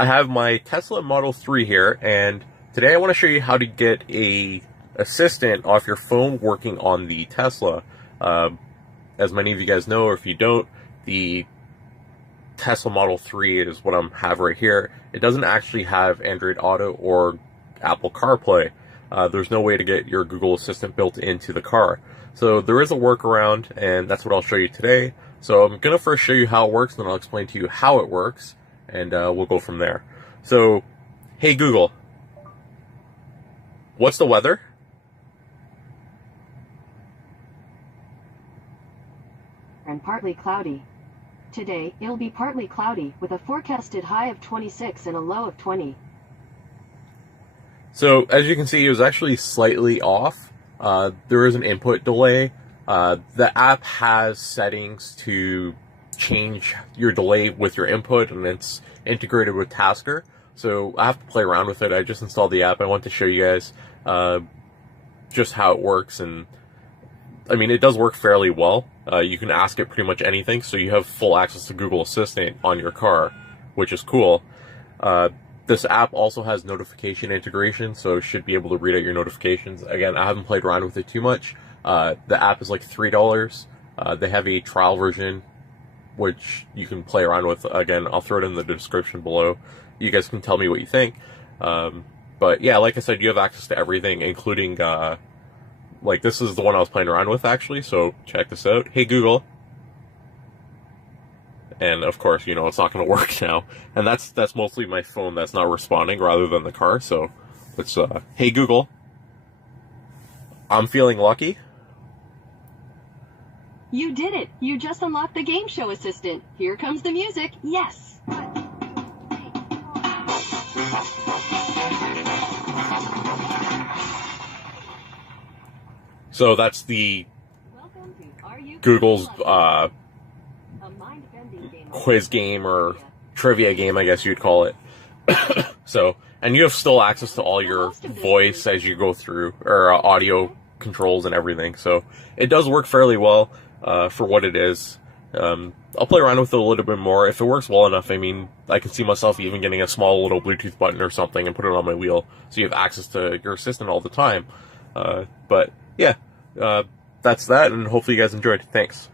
I have my Tesla Model 3 here, and today I want to show you how to get a assistant off your phone working on the Tesla. As many of you guys know, or if you don't, the Tesla Model 3 is what I have right here. It doesn't actually have Android Auto or Apple CarPlay. There's no way to get your Google Assistant built into the car. So there is a workaround, and that's what I'll show you today. So I'm going to first show you how it works, then I'll explain to you how it works, and we'll go from there. So, hey Google, what's the weather? And partly cloudy. Today, it'll be partly cloudy, with a forecasted high of 26 and a low of 20. So, as you can see, it was actually slightly off. There is an input delay. The app has settings to change your delay with your input, and it's integrated with Tasker. So, I have to play around with it. I just installed the app. I want to show you guys just how it works, and I mean, it does work fairly well. You can ask it pretty much anything, so you have full access to Google Assistant on your car, which is cool. This app also has notification integration, so it should be able to read out your notifications. Again, I haven't played around with it too much. The app is like $3. They have a trial version, which you can play around with. Again, I'll throw it in the description below. You guys can tell me what you think. But yeah, like I said, you have access to everything, including like this is the one I was playing around with actually, so check this out. Hey Google. And of course, you know, it's not going to work now. And that's mostly my phone that's not responding rather than the car. So let's, hey Google, I'm feeling lucky. You did it! You just unlocked the game show assistant. Here comes the music. Yes! So that's the Google's quiz game or trivia game, I guess you'd call it. So, and you have still access to all your voice as you go through, or audio controls and everything. So it does work fairly well for what it is. I'll play around with it a little bit more. If it works well enough, I mean, I can see myself even getting a small little Bluetooth button or something and put it on my wheel, so you have access to your assistant all the time. But yeah, that's that, and hopefully you guys enjoyed. Thanks.